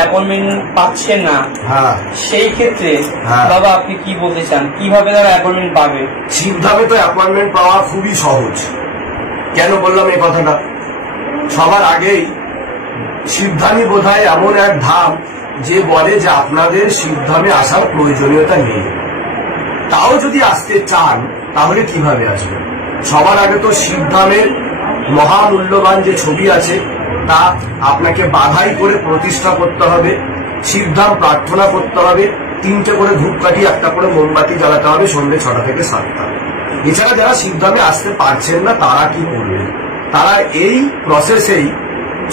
Appointment পাচ্ছেন না, সেই ক্ষেত্রে বাবা আপনি কি বলতে চান, কিভাবে তারা অ্যাপয়েন্টমেন্ট পাবে? শিবধামে তো অ্যাপয়েন্টমেন্ট পাওয়া খুবই সহজ। কেন বললাম এই কথাটা? সবার আগেই শিবধামই বোধহয় এমন এক ধাম যে বলে যে আপনাদের শিবধামে আসার প্রয়োজনীয়তা নেই। তাও যদি আসতে চান তাহলে কিভাবে আসবেন? সবার আগে তো শিবধামের মহামূল্যবান যে ছবি আছে তা আপনাকে বাধাই করে প্রতিষ্ঠা করতে হবে, শিবধাম প্রার্থনা করতে হবে, 3টে করে ধূপকাঠি, 1টা করে মোমবাতি জ্বালাতে হবে সন্ধ্যে 6টা থেকে 7টা। এছাড়া যারা শিবধামে আসতে পারছেন না তারা কি করবেন? তারা এই প্রসেসেই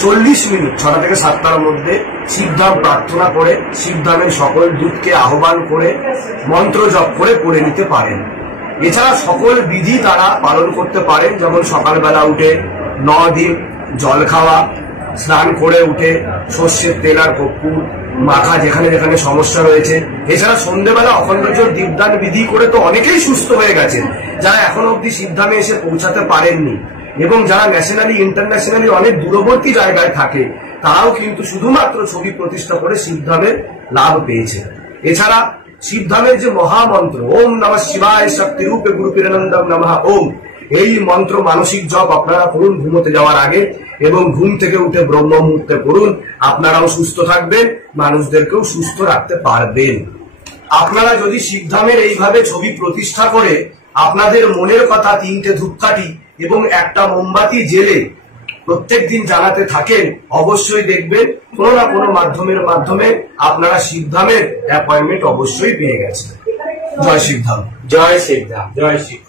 40 মিনিট 6টা থেকে 7টার মধ্যে শিবধাম প্রার্থনা করে শিবধামের সকল দূতকে আহ্বান করে মন্ত্র জপ করে নিতে পারেন। এছাড়া সকল বিধি তারা পালন করতে পারেন, যেমন সকালবেলা উঠে 9 দিন জল খাওয়া, স্নান করে উঠে সর্ষের তেল আর কর্পূর মাখা যেখানে যেখানে সমস্যা রয়েছে। এছাড়া সন্ধ্যেবেলা অখণ্ড জোর দীপদান বিধি করে তো অনেকেই সুস্থ হয়ে গেছেন, যারা এখনো অব্দি শিবধামে এসে পৌঁছাতে পারেননি এবং যারা ন্যাশনালি ইন্টারন্যাশনালি অনেক দূরবর্তী জায়গায় থাকে তারাও কিন্তু শুধুমাত্র ছবি প্রতিষ্ঠা করে শিবধামের লাভ পেয়েছে। এছাড়া শিবধামের যে মহামন্ত্র ওম নমঃ শিবায় শক্তি রূপে গুরু পিরানন্দম নমঃ ওম, এই মন্ত্র মানসিক জপ আপনারা করুন ঘুমোতে যাওয়ার আগে এবং ঘুম থেকে উঠে ব্রহ্ম মুহূর্তে করুন। আপনারাও সুস্থ থাকবেন, মানুষদেরকেও সুস্থ রাখতে পারবেন। আপনারা যদি শিবধামের এইভাবে ছবি প্রতিষ্ঠা করে আপনাদের মনের কথা 3টে ধূপকাঠি এবং 1টা মোমবাতি জেলে প্রত্যেক দিন জানাতে থাকেন, অবশ্যই দেখবেন কোনো না কোনো মাধ্যমে আপনারা শিবধামের অ্যাপয়েন্টমেন্ট অবশ্যই পেয়ে গেছেন। জয় শিবধাম, জয় শিবধাম, জয় শিব।